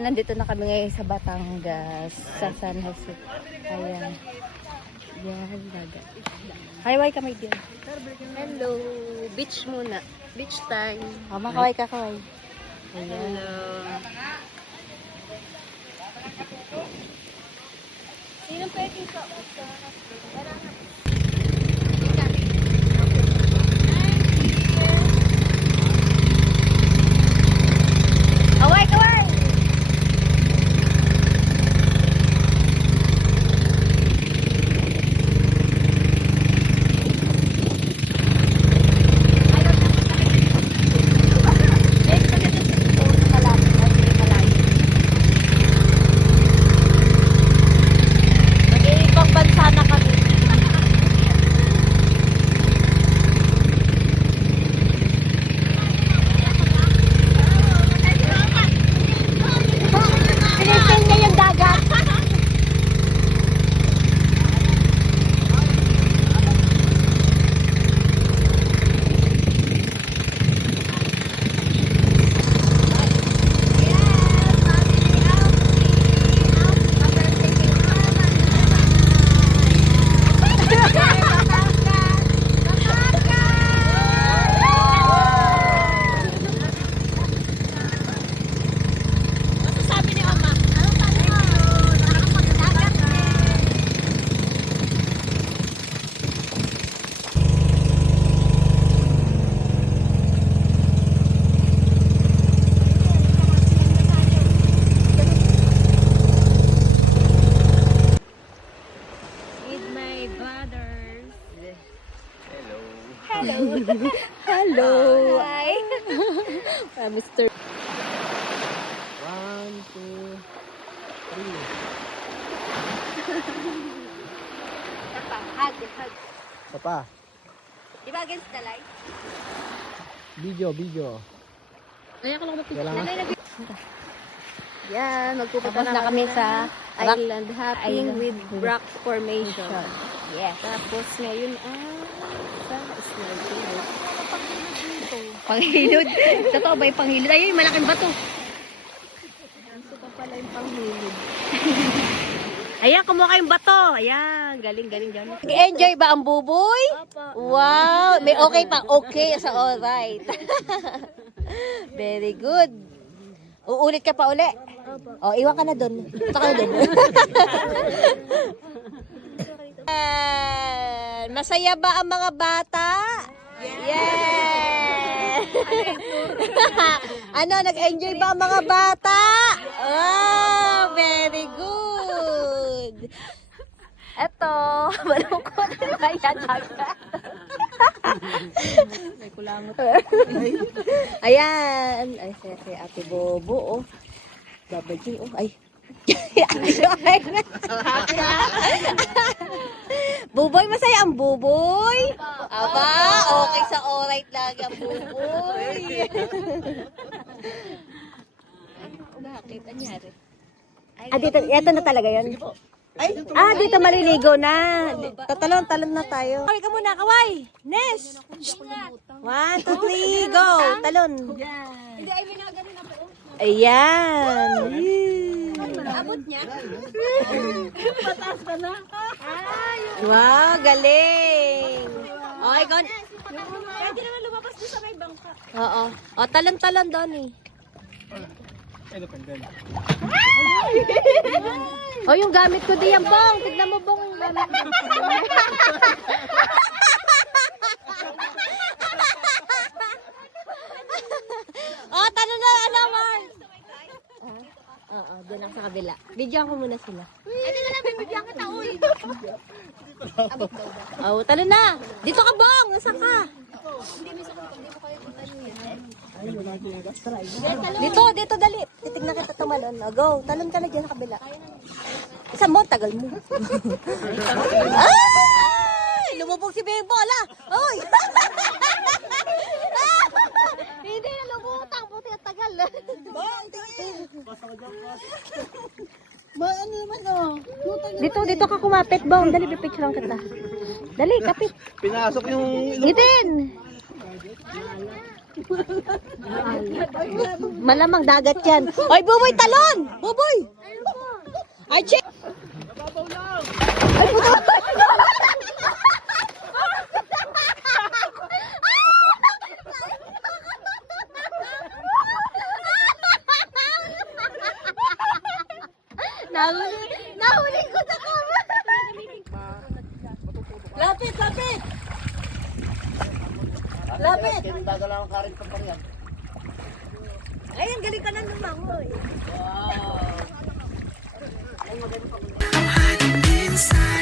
Ayan, nandito na kami ngayon sa Batangas, sa San Jose. Ayan. Yan, dagat. Kaway kami din. Hello. Beach muna. Beach time. Makaway ka, kaway. Ayan. Hello. Sino pwede ka? Kaway, kaway! Hello. Hi. Mr. 1, 2, 3. Hug. Isa pa. Di ba against the light? Video. Kaya ko lang mapigil. Wala nga. Yan, magpupunta Tapos na kami sa Island hopping Island. with rock formation. Yes. Tapos ngayon sa snowboard. Panghilod. Totoo ba yung panghilod? Ayun, yung malaking bato. Ito pa pala yung panghilid. Ayan, kumuha kayong bato. Ayan, galing. Enjoy ba ang buboy? Wow, may okay pa. Okay, so alright. Very good. Uulit ka pa uli. O, iwan ka na doon. Punta ka na doon. Masaya ba ang mga bata? Yes! Ano, nag-enjoy ba ang mga bata? Oh, very good. Eto, malungkot na yan agad. May kulangot. Ayan. Ay, si Ate Bobo, oh. Baba G, oh. Ay. Buboy, masaya ang buboy. Aba, okay sa alright lagi ang buboy. Bakit? Anyari? Dito, eto na talaga yan. Dito maliligo na. Talon na tayo. Kaway ka muna, kaway. Nes. 1, 2, 3, go. Talon. Hindi, ay minaganin ako. Ayan. Abot niya. Pataas ka na. Wow, galing. Okay, gon. Pwede naman lumabas doon sa may bangka. Oo. O, talon-talon doon eh. O, yung gamit ko diyan, Bong. Tignan mo, Bong, yung gamit ko. Talon na, ano, Mars? Oo, doon ako sa kabila. Videoan ko muna sila. Ito na lang, bibigyan kita, uy. Oh, talon na. Dito ka, Bong. Nasaan ka? Dito, dali. Titignan kita tumalon. O, go. Talon ka na dyan sa kabila. Isa mo, tagal mo. Ay! Lumubog si Bebo, ala. Oy! Hindi na lumutang. Buti at tagal. Bong, tingin. Ano naman, oh. Dito ka kumapit, Bong. Dali, pipicturean kita. Dali, kapit. Pinasok yung... Ngitin! Malamang dagat yan. Oy, Buboy, talon! Buboy! Ay, check! Ay, puto! Nahuli ko sa kama! Lapit, lapit! Lapit! Kinagdagala ang karin pang pangyan. Ay, ang galing ka na lumangoy. Hiding inside